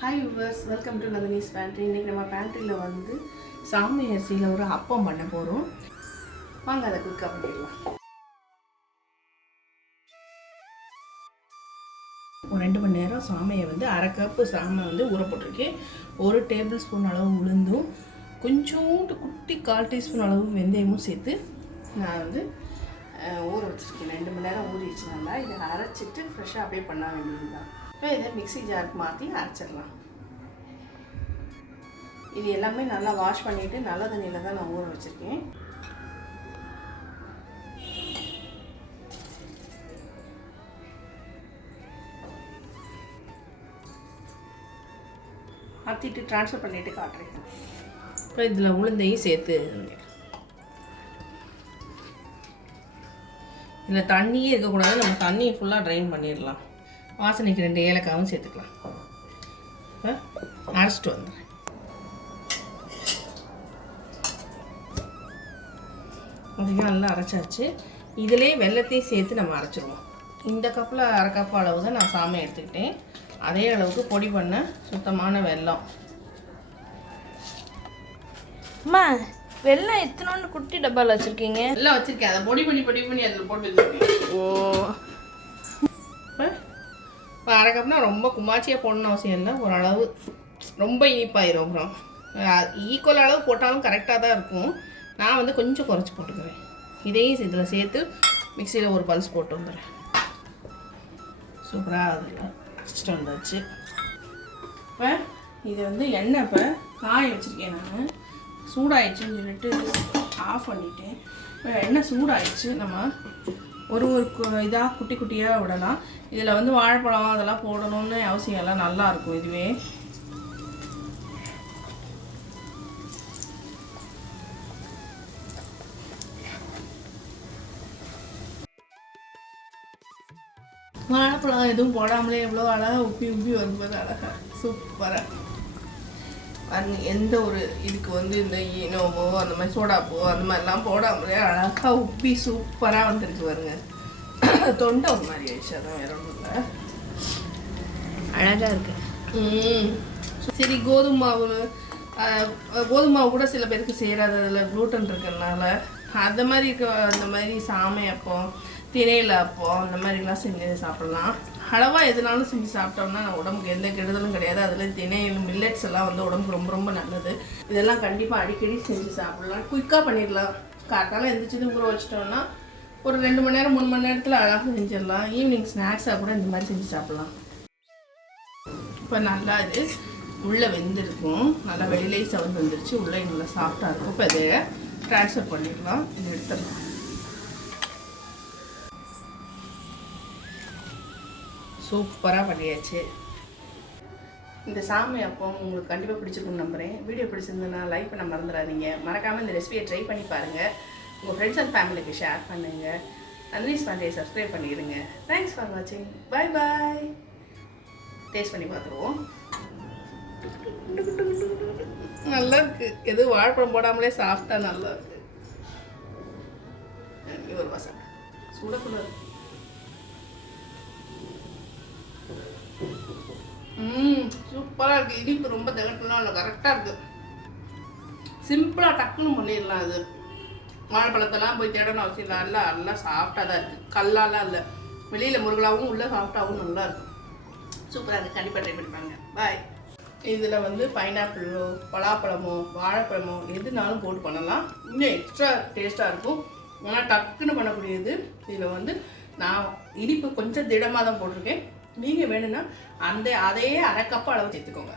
Hi viewers welcome to Nandini's pantry இன்றைக்கி நம்ம பேண்ட்ரியில் வந்து சாமி அரிசியில் ஒரு அப்பம் பண்ண போகிறோம் வாங்க அதை குயிக்காக பண்ணிடலாம். ஒரு ரெண்டு மணி நேரம் சாமையை வந்து அரை கப்பு சாமை வந்து ஊற போட்டிருக்கேன் ஒரு டேபிள் ஸ்பூன் அளவு உளுந்தும் கொஞ்சோண்டு குட்டி கால் டீஸ்பூன் அளவு வெந்தயமும் சேர்த்து நான் வந்து ஊற வச்சுருக்கேன். ரெண்டு மணி நேரம் ஊறிடுச்சு நல்லா. இதை அரைச்சிட்டு ஃப்ரெஷ்ஷாக அப்படியே பண்ண வேண்டியது தான் இப்போ இதை மிக்ஸி ஜாருக்கு மாற்றி அரைச்சிடலாம். இது எல்லாமே நல்லா வாஷ் பண்ணிவிட்டு நல்ல தண்ணியில் தான் நான் ஊற வச்சுருக்கேன். மாற்றிட்டு ட்ரான்ஸ்ஃபர் பண்ணிவிட்டு காட்டுறேன். இப்போ இதில் உளுந்தையும் சேர்த்து இதில் தண்ணியே இருக்கக்கூடாது நம்ம தண்ணியை ஃபுல்லாக ட்ரைன் பண்ணிடலாம். வாசனைக்கு ரெண்டு ஏலக்காவும் சேர்த்துக்கலாம். இப்போ அரைச்சிட்டு வந்துடுறேன். அதையும் நல்லா அரைச்சாச்சு. இதிலே வெள்ளத்தையும் சேர்த்து நம்ம அரைச்சிருவோம். இந்த கப்பில் அரை கப் அளவு தான் நான் சாமை எடுத்துக்கிட்டேன். அதே அளவுக்கு பொடி பண்ண சுத்தமான வெல்லம். அம்மா வெள்ளம் எத்தனோண்டு குட்டி டப்பாவில் வச்சுருக்கீங்க? எல்லாம் வச்சுருக்கேன். அதை பொடி பண்ணி பொடி பண்ணி அதில் போட்டு வச்சுருக்கேன். ஓ. இப்போ அரை கப்னா ரொம்ப குமாச்சியாக போடணும் அவசியம் இல்லை. ஓரளவு ரொம்ப இனிப்பாயிரும் அப்புறம். ஈக்குவல் அளவு போட்டாலும் கரெக்டாக தான் இருக்கும். நான் வந்து கொஞ்சம் குறைச்சி போட்டுக்கிறேன் இதையும் இதில் சேர்த்து மிக்சியில் ஒரு பல்ஸ் போட்டு வந்துடுறேன். சூப்பராக அதில் அரைச்சிட்டு வந்தாச்சு. இப்போ இதை வந்து எண்ணெய் இப்போ காய வச்சுருக்கேன் நான். சூடாயிடுச்சுன்னு சொல்லிட்டு ஆஃப் பண்ணிட்டேன். இப்போ எண்ணெய் சூடாயிடுச்சு. நம்ம ஒரு ஒரு இதாக குட்டி குட்டியாக விடலாம். இதில் வந்து வாழைப்பழம் அதெல்லாம் போடணும்னு அவசியம் எல்லாம் நல்லா இருக்கும் இதுவே. வாழைப்பழம் எதுவும் போடாமலே எவ்வளோ அழகாக உப்பி உப்பி வரும்போது அழகாக சூப்பராக பாருங்க எந்த ஒரு இதுக்கு வந்து இந்த ஈனோவோ அந்த மாதிரி சோடாப்போ அந்த மாதிரிலாம் போடாமலே அழகாக உப்பி சூப்பராக வந்திருக்கு பாருங்க. தொண்டை ஒரு மாதிரி ஆயிடுச்சு அதான் வேற ஒன்றும் இல்லை. அழகாக இருக்கு. ம். சரி கோதுமை மாவு கோதுமை மாவு கூட சில பேருக்கு சேராது அதில் க்ளூட்டன் இருக்கிறதுனால. அந்த மாதிரி இருக்க அந்த மாதிரி சாமை அப்பம் திணையில அப்போ அந்த மாதிரிலாம் செஞ்சு சாப்பிடலாம். அளவாக எதுனாலும் செஞ்சு சாப்பிட்டோம்னா நம்ம உடம்புக்கு எந்த கெடுதலும் கிடையாது. அதில் திணையில் மில்லட்ஸ் எல்லாம் வந்து உடம்புக்கு ரொம்ப ரொம்ப நல்லது. இதெல்லாம் கண்டிப்பாக அடிக்கடி செஞ்சு சாப்பிடலாம். குயிக்காக பண்ணிடலாம். காட்டால் எந்திரிச்சது ஊற வச்சிட்டோம்னா ஒரு ரெண்டு மணி நேரம் மூணு மணி நேரத்தில் அழகாக செஞ்சிடலாம். ஈவினிங் ஸ்நாக்ஸாக கூட இந்த மாதிரி செஞ்சு சாப்பிடலாம். இப்போ நல்லா இது உள்ளே வெந்திருக்கும். நல்லா வெளியிலே சவுண்ட் வந்துருச்சு. உள்ளே நல்லா சாஃப்டாக இருக்கும். இப்போ இதை ட்ரான்ஸ்ஃபர் பண்ணிடலாம். இது எடுத்துடலாம். சூப்பராக பண்ணியாச்சு. இந்த சாமி அப்பம் உங்களுக்கு கண்டிப்பாக பிடிச்சிருக்கும்னு நம்புகிறேன் வீடியோ பிடிச்சிருந்ததுன்னா லைக் பண்ண மறந்துடாதீங்க. மறக்காமல் இந்த ரெசிபியை ட்ரை பண்ணி பாருங்கள் உங்கள் ஃப்ரெண்ட்ஸ் அண்ட் ஃபேமிலிக்கு ஷேர் பண்ணுங்கள் அன்லீஸ் பாண்டியை சப்ஸ்கிரைப் பண்ணிடுங்க. தேங்க்ஸ் ஃபார் வாட்சிங் பாய் பாய் டேஸ்ட் பண்ணி பார்த்துருவோம். நல்லா இருக்கு. எதுவும் வாழைப்பழம் போடாமலே சாஃப்டா நல்லா இருக்கு. இது ஒரு வாசம். ம் சூப்பராக இருக்குது இனிப்பு ரொம்ப திகட்டலாம் இல்லை கரெக்டாக இருக்குது சிம்பிளாக டக்குன்னு பண்ணிடலாம் அது. வாழைப்பழத்தெல்லாம் போய் தேடணும் அவசியம் இல்லை. நல்லா நல்லா சாஃப்டாக தான் இருக்குது கல்லாலாம் இல்லை. வெளியில் முருகலாகவும் உள்ளே சாஃப்டாகவும் நல்லா இருக்கும். சூப்பராக இருக்குது கண்டிப்பாக ட்ரை பண்ணிப்பாங்க பாய் இதில் வந்து பைனாப்பிளோ பலாப்பழமோ வாழைப்பழமோ எதுனாலும் போட்டு பண்ணலாம். இன்னும் எக்ஸ்ட்ரா டேஸ்ட்டாக இருக்கும். ஆனால் டக்குன்னு பண்ணக்கூடியது இதில் வந்து நான் இனிப்பு கொஞ்சம் திடமாக தான் போட்டிருக்கேன். நீங்கள் வேணும்னா அந்த அதையே அரை கப் அளவு சேர்த்துக்கோங்க.